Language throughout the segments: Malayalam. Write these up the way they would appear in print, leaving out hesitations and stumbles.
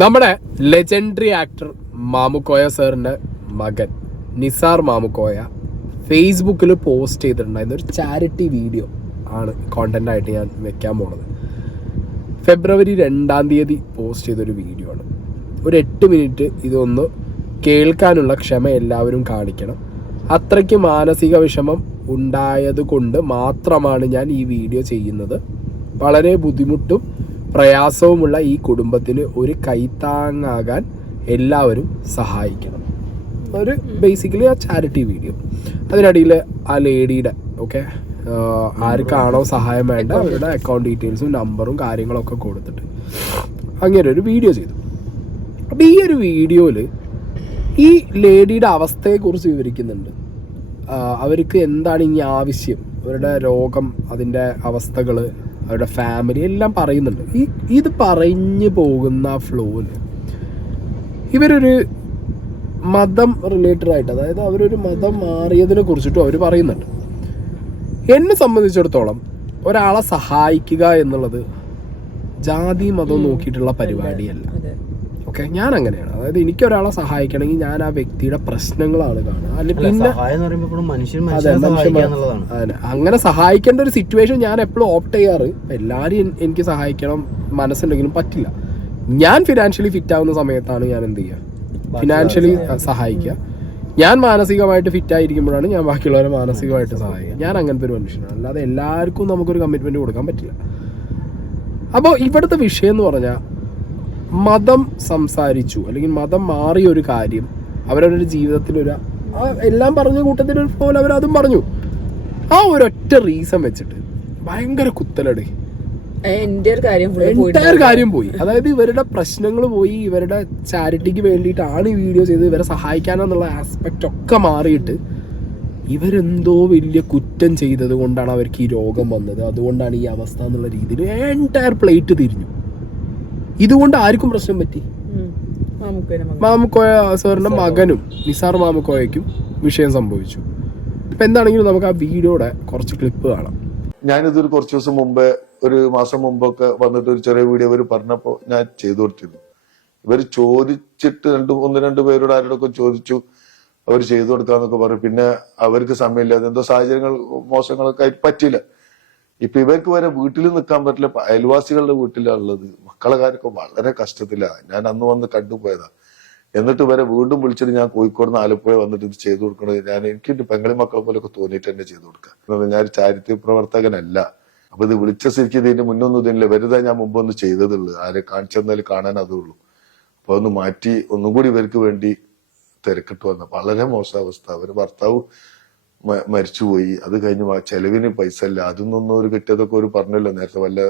നമ്മുടെ ലെജൻഡറി ആക്ടർ മാമുക്കോയ സാറിൻ്റെ മകൻ നിസാർ മാമുക്കോയ ഫേസ്ബുക്കിൽ പോസ്റ്റ് ചെയ്തിട്ടുണ്ടായിരുന്ന ഒരു ചാരിറ്റി വീഡിയോ ആണ് കോണ്ടൻ്റായിട്ട് ഞാൻ വെക്കാൻ പോണത്. ഫെബ്രുവരി 2 പോസ്റ്റ് ചെയ്തൊരു വീഡിയോ ആണ്. ഒരു 8 മിനിറ്റ് ഇതൊന്ന് കേൾക്കാനുള്ള ക്ഷമ എല്ലാവരും കാണിക്കണം. അത്രയ്ക്ക് മാനസിക വിഷമം ഉണ്ടായത് കൊണ്ട് മാത്രമാണ് ഞാൻ ഈ വീഡിയോ ചെയ്യുന്നത്. വളരെ ബുദ്ധിമുട്ടും പ്രയാസവുമുള്ള ഈ കുടുംബത്തിന് ഒരു കൈത്താങ്ങാകാൻ എല്ലാവരും സഹായിക്കണം. ഒരു ബേസിക്കലി ആ ചാരിറ്റി വീഡിയോ. അതിനിടയിൽ ആ ലേഡിയുടെ ആർക്കാണോ സഹായം വേണ്ട അവരുടെ അക്കൗണ്ട് ഡീറ്റെയിൽസും നമ്പറും കാര്യങ്ങളൊക്കെ കൊടുത്തിട്ട് അങ്ങനെ ഒരു വീഡിയോ ചെയ്തു. അപ്പോൾ ഈ ഒരു വീഡിയോയിൽ ഈ ലേഡിയുടെ അവസ്ഥയെക്കുറിച്ച് വിവരിക്കുന്നുണ്ട്. അവർക്ക് എന്താണ് ഇനി ആവശ്യം, അവരുടെ രോഗം, അതിൻ്റെ അവസ്ഥകൾ, അവരുടെ ഫാമിലി എല്ലാം പറയുന്നുണ്ട്. ഇത് പറഞ്ഞു പോകുന്ന ഫ്ലോയിൽ ഇവരൊരു മതം റിലേറ്റഡ് ആയിട്ട്, അതായത് അവരൊരു മതം മാറിയതിനെ കുറിച്ചിട്ടും അവർ പറയുന്നുണ്ട്. എന്നെ സംബന്ധിച്ചിടത്തോളം ഒരാളെ സഹായിക്കുക എന്നുള്ളത് ജാതി മതം നോക്കിയിട്ടുള്ള പരിപാടിയല്ല. ഓക്കെ, ഞാൻ അങ്ങനെയാണ്. അതായത് എനിക്ക് ഒരാളെ സഹായിക്കണമെങ്കിൽ ഞാൻ ആ വ്യക്തിയുടെ പ്രശ്നങ്ങളാണ് കാണുക. അല്ലെങ്കിൽ പിന്നെ അങ്ങനെ സഹായിക്കേണ്ട ഒരു സിറ്റുവേഷൻ ഞാൻ എപ്പോഴും ഓപ്റ്റ് ചെയ്യാറ്. എല്ലാവരും എനിക്ക് സഹായിക്കണം മനസ്സുണ്ടെങ്കിലും പറ്റില്ല. ഞാൻ ഫിനാൻഷ്യലി ഫിറ്റ് ആവുന്ന സമയത്താണ് ഞാൻ എന്ത് ചെയ്യുക, ഫിനാൻഷ്യലി സഹായിക്കുക. ഞാൻ മാനസികമായിട്ട് ഫിറ്റ് ആയിരിക്കുമ്പോഴാണ് ഞാൻ ബാക്കിയുള്ളവരെ മാനസികമായിട്ട് സഹായിക്കുക. ഞാൻ അങ്ങനത്തെ ഒരു മനുഷ്യനാണ്. അല്ലാതെ എല്ലാവർക്കും നമുക്കൊരു കമ്മിറ്റ്മെന്റ് കൊടുക്കാൻ പറ്റില്ല. അപ്പോൾ ഇവിടുത്തെ വിഷയം എന്ന് പറഞ്ഞാൽ മതം സംസാരിച്ചു അല്ലെങ്കിൽ മതം മാറിയ ഒരു കാര്യം അവരവരുടെ ജീവിതത്തിലൊരു എല്ലാം പറഞ്ഞ കൂട്ടത്തിൽ പോലെ അവരതും പറഞ്ഞു. ആ ഒരൊറ്റ റീസൺ വെച്ചിട്ട് ഭയങ്കര കുത്തലടി എൻ്റയർ കാര്യം പോയി. അതായത് ഇവരുടെ പ്രശ്നങ്ങൾ പോയി, ഇവരുടെ ചാരിറ്റിക്ക് വേണ്ടിയിട്ടാണ് ഈ വീഡിയോ ചെയ്ത് ഇവരെ സഹായിക്കാനെന്നുള്ള ആസ്പെക്റ്റ് ഒക്കെ മാറിയിട്ട് ഇവരെന്തോ വലിയ കുറ്റം ചെയ്തത് കൊണ്ടാണ് അവർക്ക് ഈ രോഗം വന്നത്, അതുകൊണ്ടാണ് ഈ അവസ്ഥ എന്നുള്ള രീതിയിൽ എൻ്റയർ പ്ലേറ്റ് തിരിഞ്ഞു. ഇതുകൊണ്ട് ആർക്കും പ്രശ്നം പറ്റി? മാമുക്കോയ സാറിന്റെ മകനും നിസാർ മാമുക്കോയക്കും വിഷയം സംഭവിച്ചു. ഇപ്പൊ എന്താണെങ്കിലും നമുക്ക് ആ വീഡിയോയുടെ കുറച്ച് ക്ലിപ്പ് കാണാം. ഞാനിതൊരു കുറച്ച് ദിവസം മുമ്പേ, ഒരു മാസം മുമ്പൊക്കെ വന്നിട്ട് ഒരു ചെറിയ വീഡിയോ ഇവർ പറഞ്ഞപ്പോ ഞാൻ ചെയ്തു കൊടുത്തിരുന്നു. ഇവർ ചോദിച്ചിട്ട് രണ്ട് പേരോട് ആരോടൊക്കെ ചോദിച്ചു, അവർ ചെയ്തു കൊടുക്കാന്നൊക്കെ പറഞ്ഞു. പിന്നെ അവർക്ക് സമയമില്ലാതെ എന്തോ സാഹചര്യങ്ങൾ മോശങ്ങളൊക്കെ പറ്റില്ല. ഇപ്പൊ ഇവർക്ക് വരെ വീട്ടിൽ നിൽക്കാൻ പറ്റില്ല. അയൽവാസികളുടെ വീട്ടിലുള്ളത്. മക്കളെ കാര്യമൊക്കെ വളരെ കഷ്ടത്തിലാണ്. ഞാൻ അന്ന് വന്ന് കണ്ടുപോയതാ. എന്നിട്ട് വരെ വീണ്ടും വിളിച്ചിട്ട് ഞാൻ കോഴിക്കോട് നിന്ന് ആലപ്പുഴ വന്നിട്ട് ഇത് ചെയ്തു കൊടുക്കണത് എനിക്ക് എന്റെ പെങ്ങളി മക്കളെ പോലെയൊക്കെ തോന്നിയിട്ട് തന്നെ ചെയ്തു കൊടുക്കുക. ഞാൻ ചാരിറ്റി പ്രവർത്തകനല്ല. അപ്പൊ ഇത് വിളിച്ച സ്ഥിതിക്ക് ഇതിന്റെ മുന്നൊന്നും ഇതില്ല. വെറുതെ ഞാൻ മുമ്പൊന്ന് ചെയ്തതുള്ളൂ. ആരെ കാണിച്ചെന്നാലും കാണാൻ അതേ ഉള്ളൂ. അപ്പൊ ഒന്ന് മാറ്റി ഒന്നും കൂടി ഇവർക്ക് വേണ്ടി തിരക്കിട്ട് വന്ന വളരെ മോശം അവസ്ഥ. അവര് ഭർത്താവ് മരിച്ചുപോയി. അത് കഴിഞ്ഞ് ചെലവിന് പൈസ ഇല്ല. അതൊന്നും ഒരു കിട്ടിയതൊക്കെ ഒരു പറഞ്ഞല്ലോ നേരത്തെ, വല്ല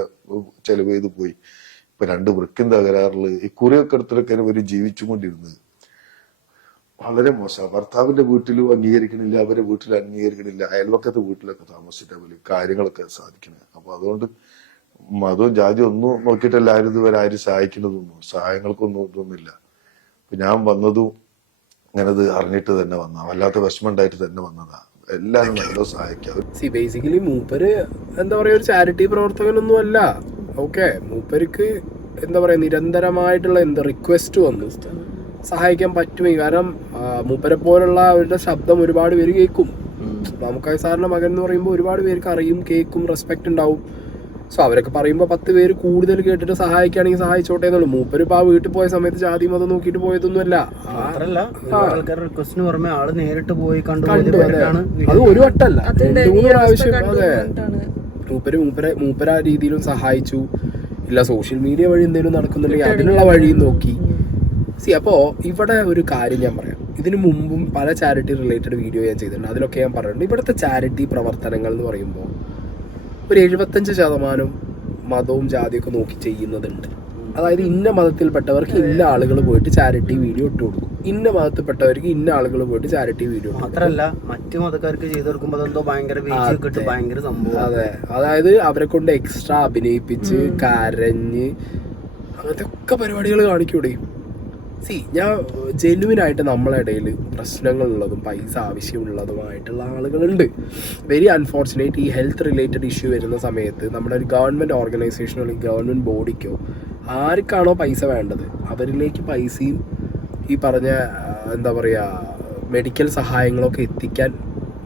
ചെലവ് ചെയ്ത് പോയി. ഇപ്പൊ 2 വൃക്കും തകരാറില് ഈ കുറിയൊക്കെ എടുത്തിട്ടൊക്കെ ഒരു ജീവിച്ചുകൊണ്ടിരുന്നത് വളരെ മോശം. ഭർത്താവിന്റെ വീട്ടിലും അംഗീകരിക്കണില്ല, അവരെ വീട്ടിൽ അംഗീകരിക്കണില്ല, അയൽവക്കത്തെ വീട്ടിലൊക്കെ താമസിച്ചിട്ട് വലിയ കാര്യങ്ങളൊക്കെ സാധിക്കണേ. അപ്പൊ അതുകൊണ്ട് മതവും ജാതിയും ഒന്നും നോക്കിയിട്ടല്ല ആരും ഇതുവരെ ആരും സഹായിക്കുന്നതൊന്നും, സഹായങ്ങൾക്കൊന്നും ഇതൊന്നുമില്ല. അപ്പൊ ഞാൻ വന്നതും അങ്ങനത് അറിഞ്ഞിട്ട് തന്നെ വന്ന, വല്ലാത്ത വിഷമം ഉണ്ടായിട്ട് തന്നെ വന്നതാ. എല്ലാരും നല്ല സഹായിക്കാം. ബേസിക്കലി മൂപ്പര് എന്താ പറയാ, ഒരു ചാരിറ്റി പ്രവർത്തകനൊന്നും അല്ല. ഓക്കെ, മൂപ്പർക്ക് എന്താ പറയാ, നിരന്തരമായിട്ടുള്ള റിക്വസ്റ്റ് വന്നു സഹായിക്കാൻ പറ്റുമേ. കാരണം മൂപ്പരെ പോലുള്ള അവരുടെ ശബ്ദം ഒരുപാട് പേര് കേൾക്കും. മാമുക്കോയ സാറിന്റെ മകൻ എന്ന് പറയുമ്പോൾ ഒരുപാട് പേർക്ക് അറിയും, കേൾക്കും, റെസ്പെക്ട് ഉണ്ടാവും. സോ അവരൊക്കെ പറയുമ്പോൾ 10 പേര് കൂടുതൽ കേട്ടിട്ട് സഹായിക്കുകയാണെങ്കിൽ സഹായിച്ചോട്ടെ എന്നുള്ളൂ. മൂപ്പര് ഇപ്പൊ ആ വീട്ടിൽ പോയ സമയത്ത് ജാതി മതം നോക്കിയിട്ട് പോയതൊന്നും അല്ല. കണ്ടു. അത് ഒരു വട്ടല്ല, 2-3 പ്രാവശ്യം. അതെ, മൂപ്പര ആ രീതിയിലും സഹായിച്ചു. ഇല്ല സോഷ്യൽ മീഡിയ വഴി എന്തെങ്കിലും നടക്കുന്നുണ്ടെങ്കിൽ അതിനുള്ള വഴിയും നോക്കി. അപ്പോ ഇവിടെ ഒരു കാര്യം ഞാൻ പറയാം. ഇതിനു മുമ്പും പല ചാരിറ്റി റിലേറ്റഡ് വീഡിയോ ഞാൻ ചെയ്തിട്ടുണ്ട്. അതിലൊക്കെ ഞാൻ പറഞ്ഞിട്ടുണ്ട്, ഇവിടുത്തെ ചാരിറ്റി പ്രവർത്തനങ്ങൾ എന്ന് പറയുമ്പോൾ ഒരു 75% മതവും ജാതിയൊക്കെ നോക്കി ചെയ്യുന്നതുണ്ട്. അതായത് ഇന്ന മതത്തിൽപ്പെട്ടവർക്ക് ഇന്ന ആളുകൾ പോയിട്ട് ചാരിറ്റി വീഡിയോ ഇട്ട് കൊടുക്കും, ഇന്ന മതത്തിൽപ്പെട്ടവർക്ക് ഇന്ന ആളുകൾ പോയിട്ട് ചാരിറ്റി വീഡിയോ. മാത്രല്ല മറ്റു മതക്കാർക്ക് ചെയ്തു കൊടുക്കുമ്പോൾ എന്തോ ഭയങ്കര സംഭവം. അതെ, അതായത് അവരെ കൊണ്ട് എക്സ്ട്രാ അഭിനയിപ്പിച്ച് കരഞ്ഞ് അങ്ങനത്തെ ഒക്കെ പരിപാടികൾ കാണിക്കൂടെ. ഞാൻ ജെന്യുവിനായിട്ട് നമ്മളെ ഇടയിൽ പ്രശ്നങ്ങളുള്ളതും പൈസ ആവശ്യമുള്ളതുമായിട്ടുള്ള ആളുകളുണ്ട്. വെരി അൺഫോർച്ചുനേറ്റ്, ഈ ഹെൽത്ത് റിലേറ്റഡ് ഇഷ്യൂ വരുന്ന സമയത്ത് നമ്മുടെ ഒരു ഗവൺമെൻറ് ഓർഗനൈസേഷനോ അല്ലെങ്കിൽ ഗവൺമെൻറ് ബോഡിക്കോ ആർക്കാണോ പൈസ വേണ്ടത് അവരിലേക്ക് പൈസയും ഈ പറഞ്ഞ എന്താ പറയുക മെഡിക്കൽ സഹായങ്ങളൊക്കെ എത്തിക്കാൻ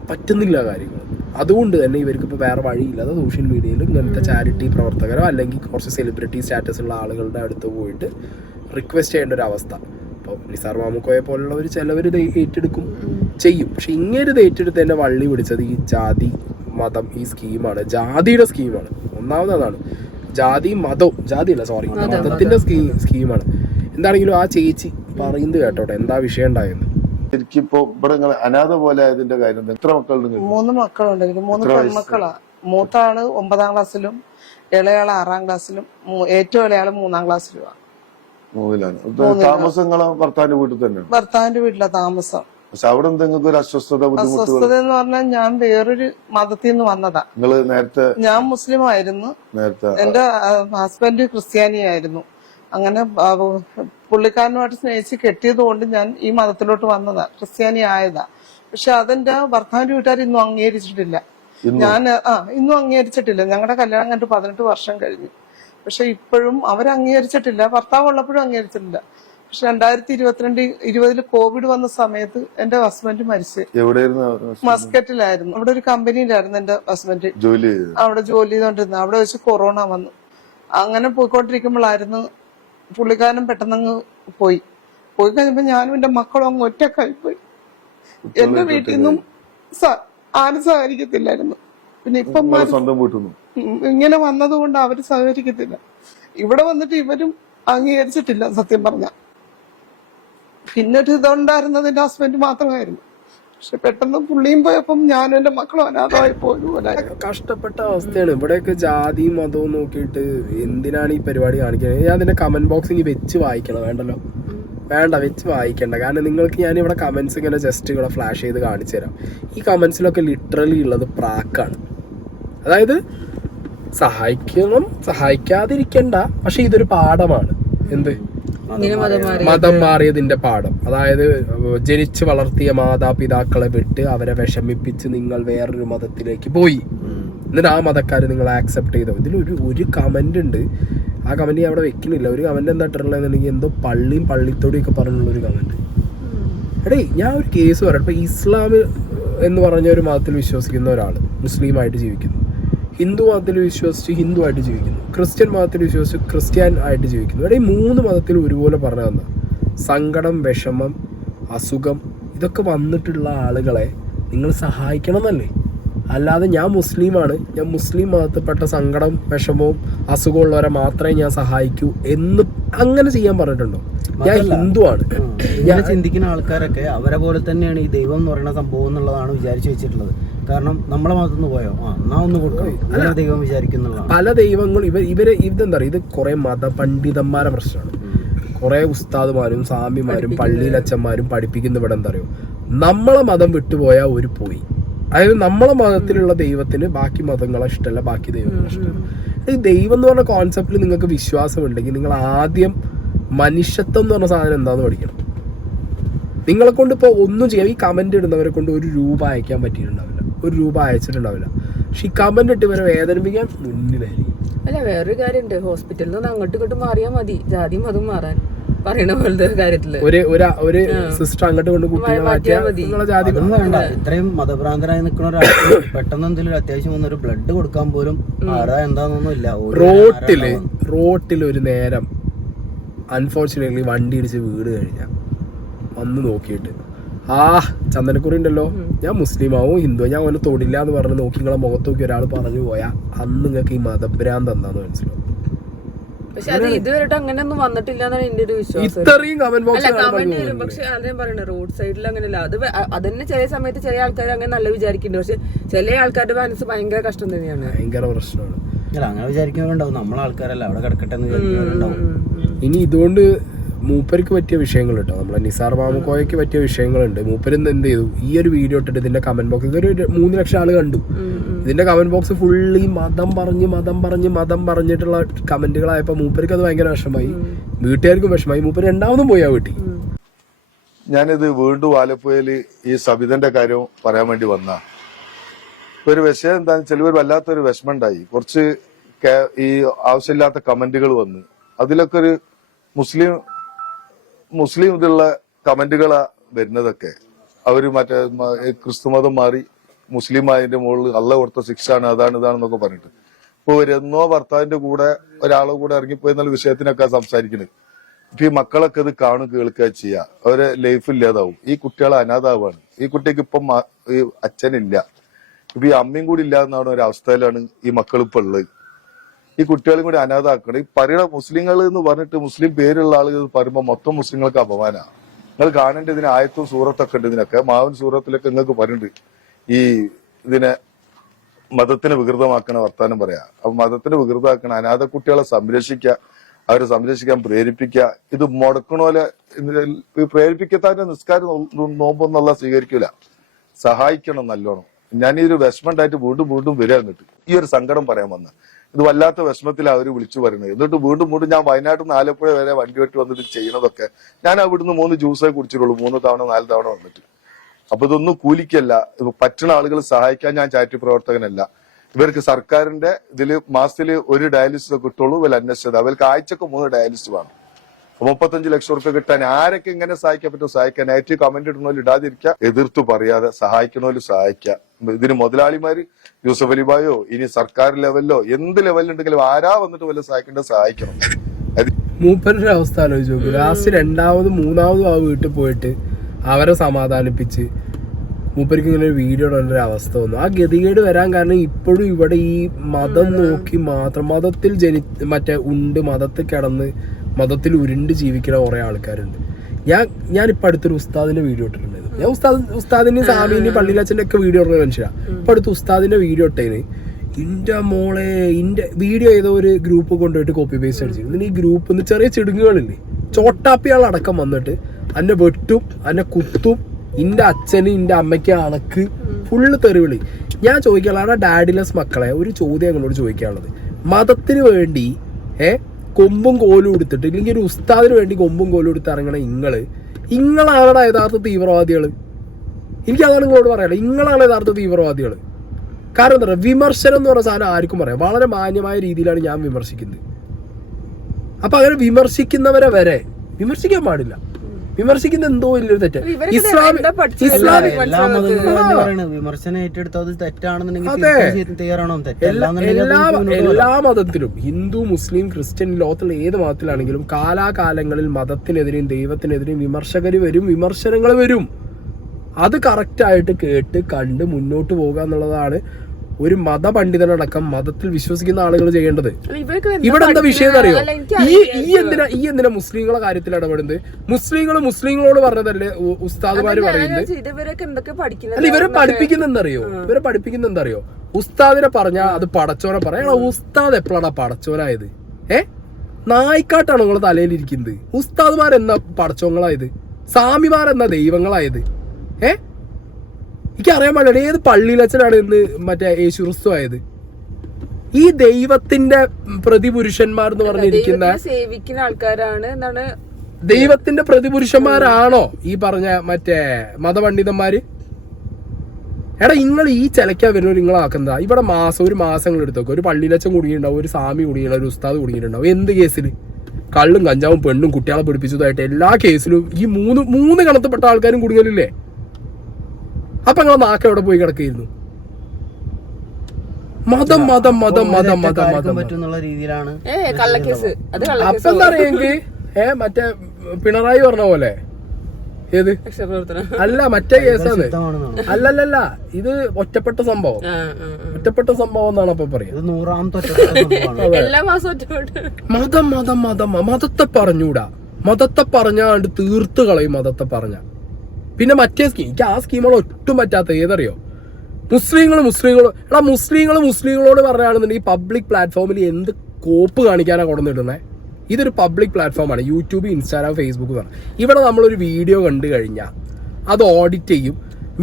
പറ്റുന്നില്ല കാര്യങ്ങൾ. അതുകൊണ്ട് തന്നെ ഇവർക്കിപ്പോൾ വേറെ വഴിയില്ലാതെ സോഷ്യൽ മീഡിയയിൽ ഇങ്ങനത്തെ ചാരിറ്റി പ്രവർത്തകരോ അല്ലെങ്കിൽ കുറച്ച് സെലിബ്രിറ്റി സ്റ്റാറ്റസ് ഉള്ള ആളുകളുടെ അടുത്ത് പോയിട്ട് റിക്വസ്റ്റ് ചെയ്യേണ്ട ഒരു അവസ്ഥ. ഇപ്പോൾ നിസാർ മാമുക്കോയെ പോലുള്ളവർ ചിലവർ ഇത് ഏറ്റെടുക്കും ചെയ്യും. പക്ഷെ ഇങ്ങനെ ഇത് ഏറ്റെടുത്തതിൻ്റെ വള്ളി പിടിച്ചത് ഈ ജാതി മതം ഈ സ്കീമാണ്, ജാതിയുടെ സ്കീമാണ്. ഒന്നാമത് അതാണ് മതത്തിൻ്റെ സ്കീമാണ്. എന്താണെങ്കിലും ആ ചേച്ചി പറയുന്നത് കേട്ടോട്ടെ എന്താ വിഷയം ഉണ്ടായെന്ന്. ശരിക്കും ഇപ്പൊ ഇവിടെ നിങ്ങൾ അനാഥ പോലെ ആയതിന്റെ കാര്യം എത്ര മക്കളുണ്ട്? 3 മക്കളുണ്ട് എനിക്ക്. 3 പെൺമക്കളാ. മൂത്ത ആള് 9ാം ക്ലാസ്സിലും ഇളയാള് 6ാം ക്ലാസ്സിലും ഏറ്റവും ഇളയാള് 3ാം ക്ലാസ്സിലുമാണ്. 3ലാണ്. താമസങ്ങളോ ഭർത്താവിന്റെ വീട്ടിൽ തന്നെയാണ്? ഭർത്താവിന്റെ വീട്ടിലാ താമസം. പക്ഷെ അവിടെ എന്തെങ്കിലും ഒരു അസ്വസ്ഥത അസ്വസ്ഥത എന്ന് പറഞ്ഞാൽ ഞാൻ വേറൊരു മതത്തിൽ നിന്ന് വന്നതാ. നിങ്ങൾ നേരത്തെ? ഞാൻ മുസ്ലിം ആയിരുന്നു, എന്റെ ഹസ്ബൻഡ് ക്രിസ്ത്യാനിയായിരുന്നു. അങ്ങനെ പുള്ളിക്കാരനുമായിട്ട് സ്നേഹിച്ച് കെട്ടിയത് കൊണ്ട് ഞാൻ ഈ മതത്തിലോട്ട് വന്നതാ, ക്രിസ്ത്യാനി ആയതാ. പക്ഷെ അതെന്റെ ഭർത്താവിന്റെ വീട്ടുകാർ ഇന്നും അംഗീകരിച്ചിട്ടില്ല. ഞാൻ ഇന്നും അംഗീകരിച്ചിട്ടില്ല. ഞങ്ങളുടെ കല്യാണം കണ്ടിട്ട് 18 വർഷം കഴിഞ്ഞു. പക്ഷെ ഇപ്പോഴും അവരംഗീകരിച്ചിട്ടില്ല. ഭർത്താവ് ഉള്ളപ്പോഴും അംഗീകരിച്ചിട്ടില്ല. പക്ഷെ 2020 കോവിഡ് വന്ന സമയത്ത് എന്റെ ഹസ്ബൻഡ് മരിച്ചു. മസ്കറ്റിലായിരുന്നു. അവിടെ ഒരു കമ്പനിയിലായിരുന്നു എന്റെ ഹസ്ബൻഡ് അവിടെ ജോലി ചെയ്തോണ്ടിരുന്നത്. അവിടെ വെച്ച് കൊറോണ വന്നു. അങ്ങനെ പോയിക്കൊണ്ടിരിക്കുമ്പോഴായിരുന്നു പുള്ളിക്കാരൻ പെട്ടെന്നങ്ങ് പോയി കഴിഞ്ഞപ്പോ ഞാനും എന്റെ മക്കളും അങ്ങ് ഒറ്റക്കായി പോയി. എന്റെ വീട്ടിൽ നിന്നും ആരും സഹകരിക്കത്തില്ലായിരുന്നു. പിന്നെ ഇപ്പം ഇങ്ങനെ വന്നതുകൊണ്ട് അവര് സഹകരിക്കത്തില്ല. ഇവിടെ വന്നിട്ട് ഇവരും അംഗീകരിച്ചിട്ടില്ല സത്യം പറഞ്ഞ. പിന്നെ ഒരു ഇതുണ്ടായിരുന്നത് എന്റെ ഹസ്ബൻഡ് മാത്രമായിരുന്നു. പക്ഷെ പെട്ടെന്ന് പുള്ളിയും പോയപ്പം ഞാനും എന്റെ മക്കളും അനാഥമായി പോയതുപോലെ കഷ്ടപ്പെട്ട അവസ്ഥയാണ്. ഇവിടെയൊക്കെ ജാതിയും മതവും നോക്കിയിട്ട് എന്തിനാണ് ഈ പരിപാടി കാണിക്കുന്നത്? ഞാൻ അതിന്റെ കമന്റ് ബോക്സ് ഇനി വെച്ച് വായിക്കണം. വേണ്ട വെച്ച് വായിക്കണ്ട. കാരണം നിങ്ങൾക്ക് ഞാൻ ഇവിടെ കമന്റ്സ് ഇങ്ങനെ ജസ്റ്റ് ഇവിടെ ഫ്ലാഷ് ചെയ്ത് കാണിച്ചു തരാം. ഈ കമന്റ്സിലൊക്കെ ലിറ്ററലി ഉള്ളത് പ്രാക്കാണ്. അതായത് സഹായിക്കാതിരിക്കണ്ട, പക്ഷെ ഇതൊരു പാഠമാണ്. എന്ത് മതം മാറിയതിന്റെ പാഠം. അതായത് ജനിച്ചു വളർത്തിയ മാതാപിതാക്കളെ വിട്ട് അവരെ വിഷമിപ്പിച്ച് നിങ്ങൾ വേറൊരു മതത്തിലേക്ക് പോയി, എന്നിട്ട് ആ മതക്കാർ നിങ്ങളെ ആക്സെപ്റ്റ് ചെയ്തോ. ഇതിലൊരു കമന്റ് ഉണ്ട്. ആ കമന്റ് ഞാൻ അവിടെ വെക്കുന്നില്ല. ഒരു കമന്റ് എന്താ ഇട്ടിട്ടുള്ളതെന്നുണ്ടെങ്കിൽ എന്തോ പള്ളിയും പള്ളിത്തോടിയൊക്കെ പറഞ്ഞുള്ളൊരു കമന്റ്. എടേ ഞാൻ ഒരു കേസ് പറയാം. ഇപ്പൊ ഇസ്ലാം എന്ന് പറഞ്ഞ ഒരു മതത്തിൽ വിശ്വസിക്കുന്ന ഒരാൾ മുസ്ലിമായിട്ട് ജീവിക്കുന്നു, ഹിന്ദു മതത്തിൽ വിശ്വസിച്ച് ഹിന്ദു ആയിട്ട് ജീവിക്കുന്നു, ക്രിസ്ത്യൻ മതത്തിൽ വിശ്വസിച്ച് ക്രിസ്ത്യൻ ആയിട്ട് ജീവിക്കുന്നു. ഇവിടെ ഈ 3 മതത്തിൽ ഒരുപോലെ പറഞ്ഞു തന്ന സങ്കടം, വിഷമം, അസുഖം ഇതൊക്കെ വന്നിട്ടുള്ള ആളുകളെ നിങ്ങൾ സഹായിക്കണം എന്നല്ലേ? അല്ലാതെ ഞാൻ മുസ്ലിമാണ്, ഞാൻ മുസ്ലിം മതത്തിൽപ്പെട്ട സങ്കടം, വിഷമവും അസുഖമുള്ളവരെ മാത്രമേ ഞാൻ സഹായിക്കൂ എന്ന് അങ്ങനെ ചെയ്യാൻ പറഞ്ഞിട്ടുണ്ടോ? ഞാൻ ഹിന്ദു ആണ്. ഞാൻ ചിന്തിക്കുന്ന ആൾക്കാരൊക്കെ അവരെ പോലെ തന്നെയാണ് ഈ ദൈവം എന്ന് പറയുന്ന സംഭവം എന്നുള്ളതാണ് വിചാരിച്ചു വെച്ചിട്ടുള്ളത്. കാരണം നമ്മളെ മതത്തുനിന്ന് പോയോ എന്നാ ഒന്ന് കൊടുക്കും ദൈവം വിചാരിക്കുന്നുള്ളതാണ്. പല ദൈവങ്ങളും ഇവര് ഇതെന്താ പറയുക, ഇത് കുറെ മതപണ്ഡിതന്മാരെ പ്രശ്നമാണ്. കുറെ ഉസ്താദുമാരും സ്വാമിമാരും പള്ളിയിലച്ചന്മാരും പഠിപ്പിക്കുന്ന ഇവിടെ എന്താ പറയുക, നമ്മളെ മതം വിട്ടുപോയാൽ ഒരു പോയി. അതായത് നമ്മളെ മതത്തിലുള്ള ദൈവത്തിന് ബാക്കി മതങ്ങളെ ഇഷ്ടമല്ല, ബാക്കി ദൈവങ്ങളെ ഇഷ്ടമല്ല. ഈ ദൈവം എന്ന് പറഞ്ഞ കോൺസെപ്റ്റിൽ നിങ്ങൾക്ക് വിശ്വാസം ഉണ്ടെങ്കിൽ നിങ്ങൾ ആദ്യം മനുഷ്യത്വം എന്ന് പറഞ്ഞ സാധനം എന്താണെന്ന് പഠിക്കണം. നിങ്ങളെ കൊണ്ട് ഇപ്പോൾ ഒന്നും ചെയ്യാം. ഈ കമന്റ് ഇടുന്നവരെ കൊണ്ട് 1 രൂപ അയക്കാൻ പറ്റിയിട്ടുണ്ടാവില്ല, 1 രൂപ അയച്ചിട്ടുണ്ടാവില്ല. പക്ഷെ ഈ കമന്റ് ഇട്ട് ഇവരെ വേദനിപ്പിക്കാൻ മുന്നിലായിരിക്കും. അല്ല, വേറൊരു കാര്യമുണ്ട്. ഹോസ്പിറ്റലിൽ നിന്ന് അങ്ങോട്ടും ഇങ്ങോട്ടും മാറിയാൽ മതി ജാതി മതം മാറാൻ പറയണ പോലത്തെ കാര്യത്തില് ഒരു സിസ്റ്റർ അങ്ങോട്ട് കൊണ്ട് കുട്ടികളെ ഇത്രയും മതഭ്രാന്തരായി നിൽക്കുന്ന ഒരാൾക്ക് പെട്ടെന്ന് എന്തെങ്കിലും അത്യാവശ്യം വന്നൊരു ബ്ലഡ് കൊടുക്കാൻ പോലും എന്താണെന്നൊന്നും ഇല്ല. റോട്ടിൽ ഒരു നേരം അൺഫോർച്ചുനേറ്റ്ലി വണ്ടി ഇടിച്ച് വീട് കഴിഞ്ഞാൽ വന്ന് നോക്കിയിട്ട് ചന്ദനക്കുറി ഉണ്ടല്ലോ, ഞാൻ മുസ്ലിം ആവും ഹിന്ദു, ഞാൻ അവനെ തൊടില്ല എന്ന് പറഞ്ഞ് നോക്കി നിങ്ങളെ മുഖത്ത് നോക്കി ഒരാൾ പറഞ്ഞു പോയാൽ അന്ന് നിങ്ങൾക്ക് ഈ മതഭ്രാന്ത് എന്താന്ന് മനസ്സിലാവും. പക്ഷെ അത് ഇതുവരെയായിട്ട് അങ്ങനെയൊന്നും വന്നിട്ടില്ല എന്നാണ് എന്റെ ഒരു വിശ്വാസം. ഇത്രയും കമന്റ് വരും. പക്ഷെ അതേ പറയണേ, റോഡ് സൈഡിൽ അങ്ങനെയല്ല. അതന്നെ ചില സമയത്ത് ചില ആൾക്കാർ അങ്ങനെ നല്ല വിചാരിക്കുന്നുണ്ട്. പക്ഷെ ചില ആൾക്കാരുടെ മനസ്സ് ഭയങ്കര കഷ്ടം തന്നെയാണ്, ഭയങ്കര പ്രശ്നമാണ്. അങ്ങനെ വിചാരിക്കുന്നവരുണ്ടാവും, നമ്മളെ ആൾക്കാരല്ല അവിടെ കിടക്കട്ടെ എന്ന് വിചാരിക്കുന്നവരുണ്ടാവും. ഇനി ഇതുകൊണ്ട് മൂപ്പർക്ക് പറ്റിയ വിഷയങ്ങൾ കേട്ടോ, നമ്മളെ നിസാർ മാമുക്കോയ്ക്ക് പറ്റിയ വിഷയങ്ങളുണ്ട്. മൂപ്പര് എന്ത് ചെയ്തു, ഈ ഒരു വീഡിയോ ഇട്ടിട്ട് ഇതിന്റെ കമന്റ് ബോക്സ് ഇതൊരു 3 ലക്ഷം ആള് കണ്ടു. ഇതിന്റെ കമന്റ് ബോക്സ് ഫുള്ളി മതം പറഞ്ഞിട്ടുള്ള കമന്റുകളായപ്പോ മൂപ്പർക്ക് അത് ഭയങ്കര വിഷമമായി, വീട്ടുകാർക്കും വിഷമമായി. മൂപ്പര് രണ്ടാമതും പോയി ആ വീട്ടിൽ. ഞാനിത് വീണ്ടും ആലപ്പുഴയില് ഈ സബിതന്റെ കാര്യം പറയാൻ വേണ്ടി വന്ന ഒരു വിഷയം എന്താ, ചിലവർ വല്ലാത്തൊരു വിഷമം ഉണ്ടായി. കുറച്ച് ഈ ആവശ്യമില്ലാത്ത കമന്റുകൾ വന്ന് അതിലൊക്കെ ഒരു മുസ്ലിം ഇതുള്ള കമന്റുകളാ വരുന്നതൊക്കെ. അവര് മറ്റേ ക്രിസ്തുമതം മാറി മുസ്ലിം ആയതിന്റെ മുകളിൽ അള്ള കൊടുത്ത ശിക്ഷയാണ് അതാണ് ഇതാണെന്നൊക്കെ പറഞ്ഞിട്ട് ഇപ്പൊ എന്നോ ഭർത്താവിന്റെ കൂടെ ഒരാളെ കൂടെ ഇറങ്ങിപ്പോയി എന്നുള്ള വിഷയത്തിനൊക്കെ സംസാരിക്കുന്നത്. ഇപ്പൊ ഈ മക്കളൊക്കെ ഇത് കാണുക കേൾക്കുക ചെയ്യുക, അവരെ ലൈഫ് ഇല്ലാതാവും. ഈ കുട്ടികളെ അനാഥാവാണ്. ഈ കുട്ടിക്ക് ഇപ്പം ഈ അച്ഛനില്ല, ഇപ്പൊ ഈ അമ്മയും കൂടി ഇല്ലാന്നാണ് ഒരു അവസ്ഥയിലാണ് ഈ മക്കൾ ഇപ്പൊ ഉള്ളത്. ഈ കുട്ടികളും കൂടി അനാഥാക്കണം. ഈ പറയുന്ന മുസ്ലിങ്ങൾ എന്ന് പറഞ്ഞിട്ട് മുസ്ലിം പേരുള്ള ആളുകൾ പറയുമ്പോൾ മൊത്തം മുസ്ലിങ്ങൾക്ക് അപമാനമാണ്. നിങ്ങൾ കാണേണ്ട ഇതിന് ആയത്തും സൂറത്തൊക്കെ ഉണ്ട്. ഇതിനൊക്കെ മാവൻ സൂറത്തിലൊക്കെ നിങ്ങൾക്ക് പറയുന്നുണ്ട് ഈ ഇതിനെ മതത്തിന് വികൃതമാക്കണ വർത്താനം പറയാ. അപ്പൊ മതത്തിന് വികൃതമാക്കണ അനാഥ കുട്ടികളെ സംരക്ഷിക്കുക, അവരെ സംരക്ഷിക്കാൻ പ്രേരിപ്പിക്കുക. ഇത് മുടക്കണോലെ പ്രേരിപ്പിക്കത്താൻ്റെ നിസ്കാരം നോമ്പൊന്നുള്ള സ്വീകരിക്കൂല, സഹായിക്കണം നല്ലോണം. ഞാൻ ഈ ഒരു വിഷമണ്ടായിട്ട് വീണ്ടും വരിക എന്നിട്ട് ഈ ഒരു സങ്കടം പറയാൻ വന്ന ഇത് വല്ലാത്ത വിഷമത്തിൽ അവര് വിളിച്ചു പറയുന്നത്. എന്നിട്ട് വീണ്ടും ഞാൻ വയനാട്ടിൽ നിന്ന് ആലപ്പുഴ വരെ വണ്ടി വെട്ടി വന്നിട്ട് ചെയ്യണതൊക്കെ ഞാൻ അവിടുന്ന് 3 ജ്യൂസേ കുടിച്ചിട്ടുള്ളൂ, 3 തവണ 4 തവണ വന്നിട്ട്. അപ്പൊ ഇതൊന്നും കൂലിക്കല്ല. ഇപ്പൊ പറ്റുന്ന ആളുകൾ സഹായിക്കാൻ ഞാൻ ചാരിറ്റി പ്രവർത്തകനല്ല. ഇവർക്ക് സർക്കാരിന്റെ ഇതില് മാസത്തിൽ 1 ഡയാലിസിസ് കിട്ടുള്ളൂ. ഇവർ അന്വേഷിച്ചത് അവർക്ക് ആഴ്ചക്ക് 3 ഡയാലിസിസ് വേണം. 35 ലക്ഷം റുപ്യ കിട്ടാൻ ആരൊക്കെ ഇങ്ങനെ സഹായിക്കാൻ പറ്റും സഹായിക്കാൻ. നെഗറ്റീവ് കമന്റ് ഇടുന്നവര് ഇടാതിരിക്കുക, എതിർത്ത് പറയാതെ സഹായിക്കണോല് സഹായിക്കുക. ഇതിന് മുതലാളിമാര് യൂസഫ് അലിബായോ ഇനി സർക്കാർ ലെവലിലോ എന്ത് ലെവലിലുണ്ടെങ്കിലും ആരാ വന്നിട്ട് വല്ല സഹായിക്കേണ്ടത് സഹായിക്കണം. മൂപ്പരുടെ അവസ്ഥ ആലോചിച്ച് നോക്കും. ലാസ്റ്റ് 2ാമതും 3ാമതും ആ വീട്ടിൽ പോയിട്ട് അവരെ സമാധാനിപ്പിച്ച് മൂപ്പർക്ക് ഇങ്ങനെ ഒരു വീഡിയോ ഇടേണ്ട അവസ്ഥ വന്നു. ആ ഗതികേട് വരാൻ കാരണം ഇപ്പോഴും ഇവിടെ ഈ മതം നോക്കി മാത്രം മതത്തിൽ മതത്തിൽ കിടന്ന് മതത്തിൽ ഉരുണ്ട് ജീവിക്കുന്ന കുറെ ആൾക്കാരുണ്ട്. ഞാനിപ്പോൾ അടുത്തൊരു ഉസ്താദിന്റെ വീഡിയോ ഇട്ടിട്ടുണ്ടായിരുന്നു. ഞാൻ ഉസ്താദിന്റെയും സാമീന്റെയും പള്ളിയിലച്ഛൻ്റെ ഒക്കെ വീഡിയോ ഇടുന്ന മനുഷ്യരാണ്. ഇപ്പൊ അടുത്ത് ഉസ്താദിന്റെ വീഡിയോ ഇട്ടതിന് ഇന്റെ മോളെ ഇന്റെ വീഡിയോ ഏതോ ഒരു ഗ്രൂപ്പ് കൊണ്ടുപോയിട്ട് കോപ്പി പേസ്റ്റ് അടിച്ചിരുന്നു. ഈ ഗ്രൂപ്പിൽ നിന്ന് ചെറിയ ചിടുങ്ങുകളില്ലേ, ചോട്ടാപ്പിയാളടക്കം വന്നിട്ട് അന്നെ വെട്ടും അന്നെ കുത്തും, ഇന്റെ അച്ഛന് ഇന്റെ അമ്മയ്ക്ക് അണക്ക് ഫുള്ള് തെറിവിളി. ഞാൻ ചോദിക്കാനുള്ളത് ഡാഡിലെസ് മക്കളെ ഒരു ചോദ്യം ഞങ്ങളോട് ചോദിക്കാനുള്ളത്, മതത്തിന് വേണ്ടി കൊമ്പും കോലും എടുത്തിട്ട് ഇല്ലെങ്കിൽ ഒരു ഉസ്താദിന് വേണ്ടി കൊമ്പും കോലും എടുത്ത് ഇറങ്ങണ ഇങ്ങളാണ് യഥാർത്ഥ തീവ്രവാദികൾ. എനിക്കതാണ് നിങ്ങളോട് പറയാനുള്ളത്, ഇങ്ങളാണ് യഥാർത്ഥ തീവ്രവാദികൾ. കാരണം എന്താ പറയുക, വിമർശനം എന്ന് പറഞ്ഞ സാധനം ആർക്കും പറയാം. വളരെ മാന്യമായ രീതിയിലാണ് ഞാൻ വിമർശിക്കുന്നത്. അപ്പൊ അങ്ങനെ വിമർശിക്കുന്നവരെ വരെ വിമർശിക്കാൻ പാടില്ല. വിമർശിക്കുന്ന എന്തോ വലിയൊരു തെറ്റ്. വിമർശനം ഏറ്റെടുത്തത് തെറ്റാണെന്നുണ്ടെങ്കിൽ എല്ലാ മതത്തിലും ഹിന്ദു മുസ്ലിം ക്രിസ്ത്യൻ ലോകത്തുള്ള ഏത് മതത്തിലാണെങ്കിലും കാലാകാലങ്ങളിൽ മതത്തിനെതിരെയും ദൈവത്തിനെതിരെയും വിമർശകർ വരും, വിമർശനങ്ങൾ വരും. അത് കറക്റ്റായിട്ട് കേട്ട് കണ്ട് മുന്നോട്ട് പോകുക എന്നുള്ളതാണ് ഒരു മതപണ്ഡിതനടക്കം മതത്തിൽ വിശ്വസിക്കുന്ന ആളുകൾ ചെയ്യേണ്ടത്. ഇവിടെ എന്താ വിഷയം അറിയോ, ഈ എന്തിനാ മുസ്ലിങ്ങളെ കാര്യത്തിൽ ഇടപെടുന്നത്? മുസ്ലിങ്ങളോട് പറഞ്ഞതല്ലേ ഉസ്താദുമാര് പറയുന്നത്. അല്ല, ഇവരെ പഠിപ്പിക്കുന്ന എന്തറിയോ, ഉസ്താദിനെ പറഞ്ഞാ അത് പടച്ചോനെ പറയാ. ഉസ്താദ് എപ്പോഴാണ് പടച്ചോനായത്? നായിക്കാട്ടാണ് നിങ്ങളെ തലയിലിരിക്കുന്നത്. ഉസ്താദുമാരെന്നാ പടച്ചോങ്ങളായത്? സ്വാമിമാരെന്നാ ദൈവങ്ങളായത്? എനിക്കറിയാൻ പാടില്ല ഏത് പള്ളിയിലച്ഛനാണ് ഇന്ന് മറ്റേ യേശു ക്രിസ്തു ആയത്. ഈ ദൈവത്തിന്റെ പ്രതിപുരുഷന്മാർ എന്ന് പറഞ്ഞിരിക്കുന്ന സേവിക്കുന്ന ആൾക്കാരാണ്. എന്താണ് ദൈവത്തിന്റെ പ്രതിപുരുഷന്മാരാണോ ഈ പറഞ്ഞ മറ്റേ മതപണ്ഡിതന്മാര്? എടാ, നിങ്ങൾ ഈ ചിലക്കാൻ വരുന്നവർ നിങ്ങളാക്കുന്നതാ. ഇവിടെ ഒരു മാസങ്ങൾ എടുത്തൊക്കെ ഒരു പള്ളിയിലച്ഛൻ കുടുങ്ങിയിട്ടുണ്ടാവും, ഒരു സ്വാമി കുടുങ്ങിയിട്ടുണ്ടാവും, ഒരു ഉസ്താദ് കുടുങ്ങിയിട്ടുണ്ടാവും. എന്ത് കേസിൽ? കള്ളും കഞ്ചാവും പെണ്ണും കുട്ടികളെ പിടിപ്പിച്ചതായിട്ട് എല്ലാ കേസിലും ഈ മൂന്ന് കണത്തപ്പെട്ട ആൾക്കാരും കുടുങ്ങലില്ലേ? അപ്പൊ നിങ്ങളെ നാക്ക് എവിടെ പോയി കിടക്കായിരുന്നു? മതം മതം മതം മതം മതം മതം പറ്റുന്നുള്ള രീതിയിലാണ് അപ്പൊ എന്താ അറിയെങ്കിൽ മറ്റേ പിണറായി പറഞ്ഞ പോലെ ഏത് അല്ല മറ്റേ കേസാണ്. അല്ലല്ല, ഇത് ഒറ്റപ്പെട്ട സംഭവം എന്നാണ് അപ്പൊ പറയാ. മതം മതം മതം മതത്തെ പറഞ്ഞൂടാ. മതത്തെ പറഞ്ഞാണ്ട് തീർത്ത് കളയും. മതത്തെ പറഞ്ഞ പിന്നെ മറ്റേ സ്കീം, എനിക്ക് ആ സ്കീമുകൾ ഒട്ടും പറ്റാത്ത ഏതറിയോ, മുസ്ലിങ്ങളോട് പറഞ്ഞാണെന്നുണ്ടെങ്കിൽ പബ്ലിക് പ്ലാറ്റ്ഫോമിൽ എന്ത് കോപ്പ് കാണിക്കാനാണ് കൊണ്ടുവന്നിട്ടുന്നത്. ഇതൊരു പബ്ലിക് പ്ലാറ്റ്ഫോമാണ്. യൂട്യൂബ്, ഇൻസ്റ്റാഗ്രാം, ഫേസ്ബുക്ക് പറഞ്ഞു. ഇവിടെ നമ്മളൊരു വീഡിയോ കണ്ടു കഴിഞ്ഞാൽ അത് ഓഡിറ്റ് ചെയ്യും.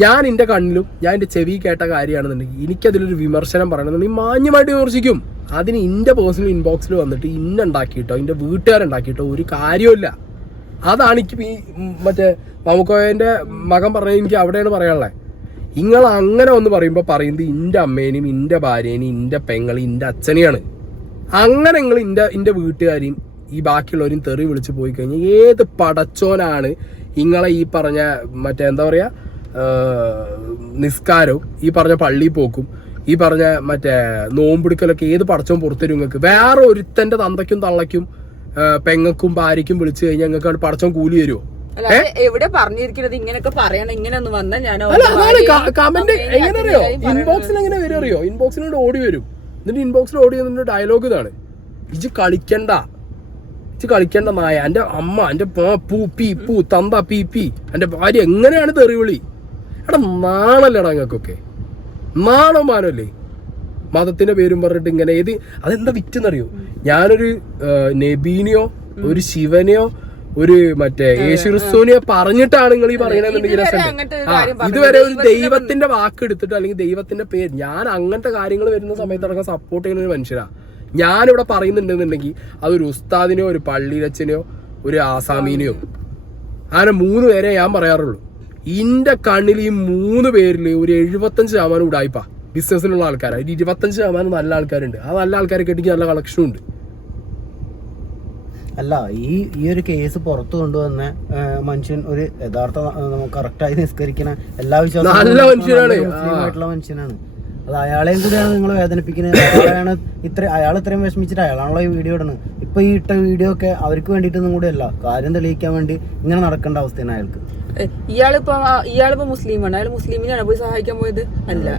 ഞാൻ എൻ്റെ കണ്ണിലും ഞാൻ എൻ്റെ ചെവി കേട്ട കാര്യമാണെന്നുണ്ടെങ്കിൽ എനിക്കതിലൊരു വിമർശനം പറയണമെന്നുണ്ടെങ്കിൽ മാന്യമായിട്ട് വിമർശിക്കും. അതിന് എൻ്റെ പേഴ്സണൽ ഇൻബോക്സിൽ വന്നിട്ട് ഇന്നുണ്ടാക്കിയിട്ടോ എൻ്റെ വീട്ടുകാരുണ്ടാക്കിയിട്ടോ ഒരു കാര്യമില്ല. അതാണ് എനിക്ക് ഈ മറ്റേ മമ്മൂക്കോയൻ്റെ മകൻ പറഞ്ഞത്. എനിക്ക് അവിടെയാണ് പറയാനുള്ളത്. നിങ്ങൾ അങ്ങനെ ഒന്ന് പറയുമ്പോൾ പറയുന്നത് എൻ്റെ അമ്മേനെയും എൻ്റെ ഭാര്യേനെയും എൻ്റെ പെങ്ങളെയും എൻ്റെ അച്ഛനെയാണ്. അങ്ങനെ നിങ്ങൾ എൻ്റെ വീട്ടുകാരെയും ഈ ബാക്കിയുള്ളവരും തെറി വിളിച്ച് പോയി കഴിഞ്ഞാൽ ഏത് പടച്ചോനാണ് ഇങ്ങളെ ഈ പറഞ്ഞ മറ്റേ എന്താ പറയാ നിസ്കാരവും ഈ പറഞ്ഞ പള്ളി പോക്കും ഈ പറഞ്ഞ മറ്റേ നോമ്പെടുക്കലൊക്കെ ഏത് പടച്ചോൻ പുറത്തരും നിങ്ങൾക്ക്? വേറെ ഒരുത്തന്റെ തന്തയ്ക്കും തള്ളയ്ക്കും പെങ്ങക്കും ഭാര്യയ്ക്കും വിളിച്ചു കഴിഞ്ഞാൽ നിങ്ങൾക്ക് പടച്ചോൻ കൂലി തരുമോ? എവിടെ പറഞ്ഞിരിക്കുന്നത് ഇങ്ങനെയൊക്കെ പറയണം, ഇങ്ങനെ ഒന്ന് വന്നാൽ ഞാൻ കമന്റ് എങ്ങനെ അറിയോ? ഇൻബോക്സിൽ എങ്ങനെ വരും അറിയോ? ഇൻബോക്സിനോട് ഓടി വരും. എന്നിട്ട് ഇൻബോക്സിൽ ഓടി വന്നിട്ട് ഡയലോഗ് ഇതാണ്: ഇജ് കളിക്കണ്ട നായ, എന്റെ അമ്മ, എന്റെ പൂ പീ പൂ തന്ത പീ പീ, എന്റെ ഭാര്യ, എങ്ങനെയാണ് തെറിവിളി? എടാ നാണല്ലടാ നിങ്ങൾക്കൊക്കെ, നാണമാനല്ലേ? മതത്തിന്റെ പേരും പറഞ്ഞിട്ട് ഇങ്ങനെ ഏത് അതെന്താ വിറ്റെന്നറിയോ? ഞാനൊരു നബീനെയോ ഒരു ശിവനെയോ ഒരു മറ്റേ യേശുക്രിസ്തുവിനെയോ പറഞ്ഞിട്ടാണ് നിങ്ങൾ ഈ പറയണെന്നുണ്ടെങ്കിൽ ഇതുവരെ ഒരു ദൈവത്തിന്റെ വാക്ക് എടുത്തിട്ട് അല്ലെങ്കിൽ ദൈവത്തിന്റെ പേര്, ഞാൻ അങ്ങനത്തെ കാര്യങ്ങൾ വരുന്ന സമയത്തടക്കം സപ്പോർട്ട് ചെയ്യുന്ന ഒരു മനുഷ്യരാ. ഞാനിവിടെ പറയുന്നുണ്ടെന്നുണ്ടെങ്കിൽ അതൊരു ഉസ്താദിനെയോ ഒരു പള്ളിയിലച്ചനെയോ ഒരു ആസാമീനെയോ അങ്ങനെ 3 പേരെ ഞാൻ പറയാറുള്ളൂ. ഇന്റെ കണ്ണിൽ ഈ 3 പേരിൽ ഒരു 75% ഉടായിപ്പാ ബിസിനസ്സിലുള്ള ആൾക്കാരാണ്. 25% നല്ല ആൾക്കാരുണ്ട്. ആ നല്ല ആൾക്കാരെ കെട്ടിക്ക് നല്ല കളക്ഷനും ഉണ്ട്. അല്ല, ഈ ഒരു കേസ് പുറത്തു കൊണ്ടുവന്ന മനുഷ്യൻ ഒരു യഥാർത്ഥ കറക്റ്റായി നിസ്കരിക്കുന്ന എല്ലാ വിശ്വാസവും മുസ്ലിമായിട്ടുള്ള മനുഷ്യനാണ്. അത് അയാളെയും കൂടിയാണ് നിങ്ങൾ വേദനിപ്പിക്കുന്നത്. അയാൾ ഇത്രയും വിഷമിച്ചിട്ട് അയാളാണല്ലോ ഈ വീഡിയോ ഇടുന്നത്. ഇപ്പൊ ഈ ഇട്ട വീഡിയോ ഒക്കെ അവർക്ക് വേണ്ടിയിട്ടൊന്നും കൂടി അല്ല, കാര്യം തെളിയിക്കാൻ വേണ്ടി ഇങ്ങനെ നടക്കേണ്ട അവസ്ഥയാണ് അയാൾക്ക്. ഇയാളിപ്പോ മുസ്ലിമാണ്, അയാൾ മുസ്ലിമിനാണ് പോയി സഹായിക്കാൻ പോയത്? അല്ല,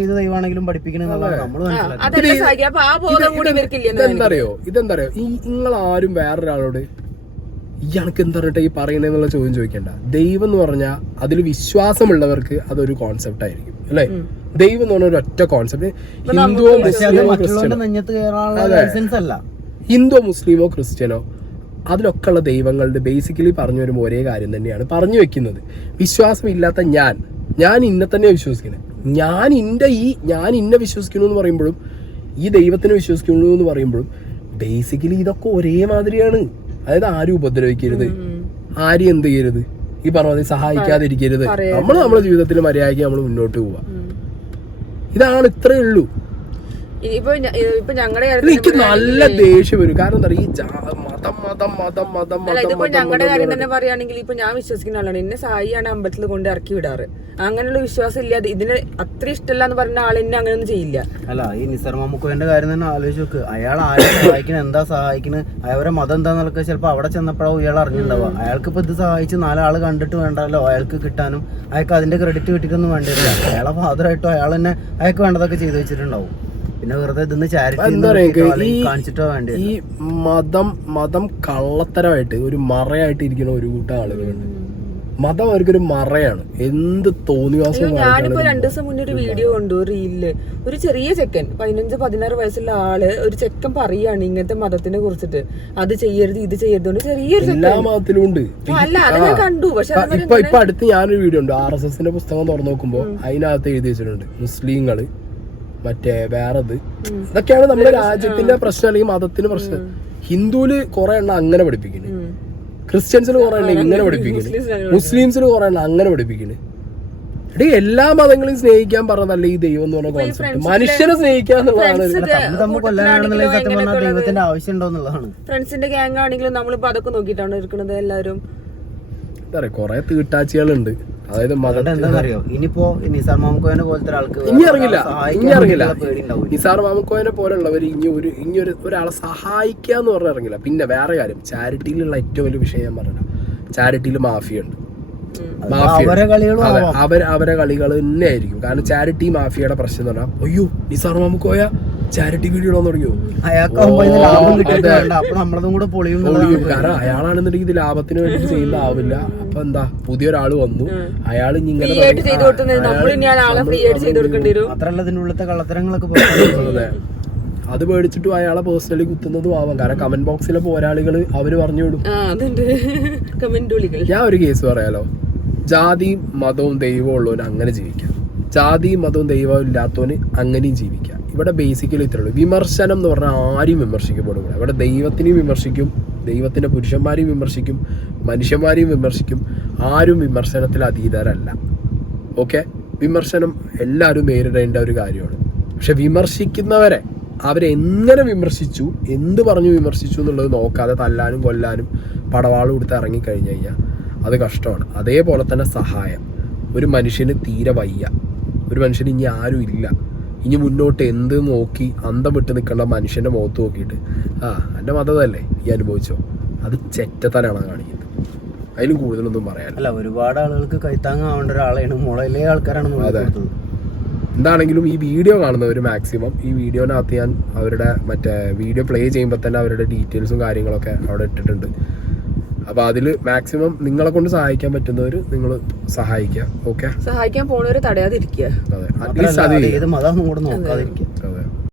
ഏത് ദൈവമാണെങ്കിലും പഠിപ്പിക്കണെന്നുള്ളതാണ് നമ്മൾ ഇതെന്തറിയോ നിങ്ങളാരും വേറൊരാളോട് ഇയാൾക്ക് എന്താ പറഞ്ഞിട്ട് ഈ പറയുന്നതെന്നുള്ള ചോദ്യം ചോദിക്കണ്ട. ദൈവം എന്ന് പറഞ്ഞാൽ അതിൽ വിശ്വാസമുള്ളവർക്ക് അതൊരു കോൺസെപ്റ്റ് ആയിരിക്കും, അല്ലെ? ദൈവം എന്ന് പറഞ്ഞ ഒരു ഒറ്റ കോൺസെപ്റ്റ്. ഹിന്ദുവോ മുസ്ലിമോ ക്രിസ്ത്യനോ അതിലൊക്കെ ഉള്ള ദൈവങ്ങളുടെ ബേസിക്കലി പറഞ്ഞു വരുമ്പോൾ ഒരേ കാര്യം തന്നെയാണ് പറഞ്ഞു വെക്കുന്നത്. വിശ്വാസമില്ലാത്ത ഞാൻ ഇന്നെ തന്നെ വിശ്വസിക്കുന്നത്, ഞാൻ ഇന്നെ വിശ്വസിക്കുന്നു എന്ന് പറയുമ്പോഴും ഈ ദൈവത്തിനെ വിശ്വസിക്കുന്നു എന്ന് പറയുമ്പോഴും ബേസിക്കലി ഇതൊക്കെ ഒരേ മാതിരിയാണ്. അതായത് ആരും ഉപദ്രവിക്കരുത്, ആരും എന്ത് ചെയ്യരുത്, ഈ പറഞ്ഞ സഹായിക്കാതിരിക്കരുത്, നമ്മുടെ ജീവിതത്തിൽ മര്യാദയ്ക്ക് നമ്മൾ മുന്നോട്ട് പോവാ. ഇതാണ്, ഇത്രയേ ഉള്ളൂ. ഇപ്പൊ ഞങ്ങളുടെ എനിക്ക് നല്ല ദേഷ്യം വരും. കാരണം എന്താ പറയുക, ഇതിപ്പോ ഞങ്ങളുടെ കാര്യം തന്നെ പറയുകയാണെങ്കിൽ ഇപ്പൊ ഞാൻ വിശ്വസിക്കുന്ന ആളാണ്. എന്നെ സായിയാണ് അമ്പലത്തിൽ കൊണ്ട് ഇറക്കി വിടാറ്. അങ്ങനെയുള്ള വിശ്വാസം ഇല്ലാതെ ഇതിന് അത്ര ഇഷ്ടമല്ല എന്ന് പറഞ്ഞ ആൾ എന്നെ അങ്ങനെയൊന്നും ചെയ്യില്ല. അല്ല, ഈ നിസാർ മാമുക്കോന്റെ കാര്യം തന്നെ ആലോചിച്ച് നോക്ക്. അയാൾ ആരെ സഹായിക്കുന്നത്, എന്താ സഹായിക്കുന്നത്, അവരെ മതം എന്താന്നൊക്കെ ചിലപ്പോൾ അവിടെ ചെന്നപ്പോഴാവും ഇയാൾ അറിഞ്ഞിട്ടുണ്ടാവുക. അയാൾക്ക് ഇപ്പൊ ഇത് സഹായിച്ച് 4 ആള് കണ്ടിട്ട് വേണ്ടല്ലോ അയാൾക്ക് കിട്ടാനും. അയാൾക്ക് അതിന്റെ ക്രെഡിറ്റ് കിട്ടിയിട്ടൊന്നും വേണ്ടിയില്ല. അയാളെ ഫാദറായിട്ടോ അയാൾ തന്നെ അയാൾക്ക് വേണ്ടതൊക്കെ ചെയ്തു വെച്ചിട്ടുണ്ടാവും. പിന്നെ വെറുതെ ഇതൊന്ന് ചാരിറ്റി കാണിച്ചിട്ടോ വേണ്ടി. ഈ മതം കള്ളത്തരമായിട്ട് ഒരു മറയായിട്ട് ഇരിക്കുന്ന ഒരു കൂട്ടം ആളുകളുണ്ട്. മതം അവർക്കൊരു മറയാണ്. എന്ത് തോന്നിവാസം. ഞാനിപ്പോ 2 ദിവസം മുന്നേ ഒരു വീഡിയോ കണ്ടു റീലില്. ഒരു ചെറിയ ചെക്കൻ 15-16 വയസ്സുള്ള ആള് ഒരു ചെക്കൻ പറയാണ് ഇങ്ങനത്തെ മതത്തിനെ കുറിച്ചിട്ട്, അത് ചെയ്യരുത് ഇത് ചെയ്യരുത്. ചെറിയൊരു എല്ലാ മതത്തിലും ഉണ്ട്. അല്ല, അത് ഞാൻ കണ്ടു. പക്ഷെ ഇപ്പൊ അടുത്ത് ഞാനൊരു വീഡിയോ ഉണ്ട്, RSSന്റെ പുസ്തകം തുറന്നു നോക്കുമ്പോ അതിനകത്ത് എഴുതി വെച്ചിട്ടുണ്ട് മുസ്ലിങ്ങള് മറ്റേ വേറത്. ഇതൊക്കെയാണ് നമ്മുടെ രാജ്യത്തിന്റെ പ്രശ്നം, അല്ലെങ്കിൽ മതത്തിന്റെ പ്രശ്നം. ഹിന്ദുവില് കുറെ എണ്ണം അങ്ങനെ പഠിപ്പിക്കുന്നു, ക്രിസ്ത്യൻസിന് കുറെ എണ്ണം ഇങ്ങനെ പഠിപ്പിക്കുന്നു, മുസ്ലിംസിന് കുറെ എണ്ണം അങ്ങനെ പഠിപ്പിക്കുന്നു. എടീ, എല്ലാ മതങ്ങളെയും സ്നേഹിക്കാൻ പറഞ്ഞതല്ലേ ഈ ദൈവം എന്ന് പറഞ്ഞ കോൺസെപ്റ്റ്. മനുഷ്യനെ സ്നേഹിക്കാന്നുള്ളതാണ്. ദൈവത്തിന്റെ ആവശ്യം ഉണ്ടോന്നുള്ളതാണ്. ഫ്രണ്ട്സിന്റെ ഗ്യാങ് ആണെങ്കിലും നമ്മളിപ്പോ അതൊക്കെ നോക്കിയിട്ടാണ് ഇരിക്കുന്നത് എല്ലാവരും. എന്താ പറയാ, കുറെ തീട്ടാച്ചികളുണ്ട്. അതായത് എന്താണെന്നറിയോ, ഇനിയിപ്പോ നിസാർ മാമുക്കോയെ പോലത്തെ ആൾക്ക് ഇനി ഇറങ്ങില്ല. നിസാർ മാമുക്കോയെ പോലുള്ളവർ ഇനി ഒരാളെ സഹായിക്കുക എന്ന് പറഞ്ഞാൽ ഇറങ്ങില്ല. പിന്നെ വേറെ കാര്യം, ചാരിറ്റിയിലുള്ള ഏറ്റവും വലിയ വിഷയം പറഞ്ഞ ചാരിറ്റിയിൽ മാഫിയ ഉണ്ട്. അവരെ കളികൾ തന്നെ ആയിരിക്കും. കാരണം ചാരിറ്റി മാഫിയയുടെ പ്രശ്നം എന്ന് പറഞ്ഞാൽ, അയ്യോ നിസാർ മാമുക്കോയ ചാരിറ്റി വീഡിയോ ഇടാൻ തുടങ്ങിയോ, കാരണം അയാളാണെന്നുണ്ടെങ്കിൽ ഇത് ലാഭത്തിന് വേണ്ടിട്ട് ചെയ്യുന്നതാവില്ല. അപ്പൊ എന്താ, പുതിയൊരാള് വന്നു, അയാൾ ഇങ്ങനെ അത് പേടിച്ചിട്ടും അയാളെ പേഴ്സണലി കുത്തുന്നതും ആവാം. കാരണം കമന്റ് ബോക്സിലെ പോരാളികള് അവര് പറഞ്ഞു വിടും. ഞാൻ ഒരു കേസ് പറയാലോ, ജാതിയും മതവും ദൈവവും ഉള്ളവന് അങ്ങനെ ജീവിക്കാം, ജാതിയും മതവും ദൈവവും ഇല്ലാത്തവന് അങ്ങനെയും ജീവിക്കാം. ഇവിടെ ബേസിക്കലി ഇത്രേ ഉള്ളൂ. വിമർശനം എന്ന് പറഞ്ഞാൽ ആരും വിമർശിക്കപ്പെടുക. ഇവിടെ ദൈവത്തിനെയും വിമർശിക്കും, ദൈവത്തിന്റെ പുരുഷന്മാരെയും വിമർശിക്കും, മനുഷ്യന്മാരെയും വിമർശിക്കും. ആരും വിമർശനത്തിൽ അതീതരല്ല. ഓക്കെ, വിമർശനം എല്ലാവരും നേരിടേണ്ട ഒരു കാര്യമാണ്. പക്ഷെ വിമർശിക്കുന്നവരെ അവരെങ്ങനെ വിമർശിച്ചു, എന്ത് പറഞ്ഞു വിമർശിച്ചു എന്നുള്ളത് നോക്കാതെ തല്ലാനും കൊല്ലാനും പടവാളും കൊടുത്ത് ഇറങ്ങിക്കഴിഞ്ഞു കഴിഞ്ഞാൽ അത് കഷ്ടമാണ്. അതേപോലെ തന്നെ സഹായം. ഒരു മനുഷ്യന് തീരെ വയ്യ, ഒരു മനുഷ്യന് ഇനി ആരും ഇല്ല, ഇനി മുന്നോട്ട് എന്ത് നോക്കി അന്തം വിട്ട് നിൽക്കേണ്ട മനുഷ്യൻ്റെ മുഖത്ത് നോക്കിയിട്ട് എൻ്റെ മതമല്ലേ ഈ അനുഭവിച്ചോ, അത് ചെറ്റത്തനാണ് കാണിക്കുന്നത്. അതിലും കൂടുതലൊന്നും പറയാനില്ല. അല്ല, ഒരുപാട് ആളുകൾക്ക് കൈത്താങ്ങാവേണ്ട ഒരാളെയാണ്, മുളയിലെ ആൾക്കാരാണ് കൊടുത്തത്. എന്താണെങ്കിലും ഈ വീഡിയോ കാണുന്നവർ മാക്സിമം ഈ വീഡിയോനകത്ത് ഞാൻ അവരുടെ മറ്റേ വീഡിയോ പ്ലേ ചെയ്യുമ്പോൾ തന്നെ അവരുടെ ഡീറ്റെയിൽസും കാര്യങ്ങളൊക്കെ അവിടെ ഇട്ടിട്ടുണ്ട്. അപ്പോൾ അതിൽ മാക്സിമം നിങ്ങളെ കൊണ്ട് സഹായിക്കാൻ പറ്റുന്നവർ നിങ്ങൾ സഹായിക്കുക. ഓക്കെ, സഹായിക്കാൻ പോണവരെ തടയാതിരിക്കുക. അതെ, അറ്റ്ലീസ്റ്റ് അത് ഏത് മതം കൂടെ നോക്കാതിരിക്കുക.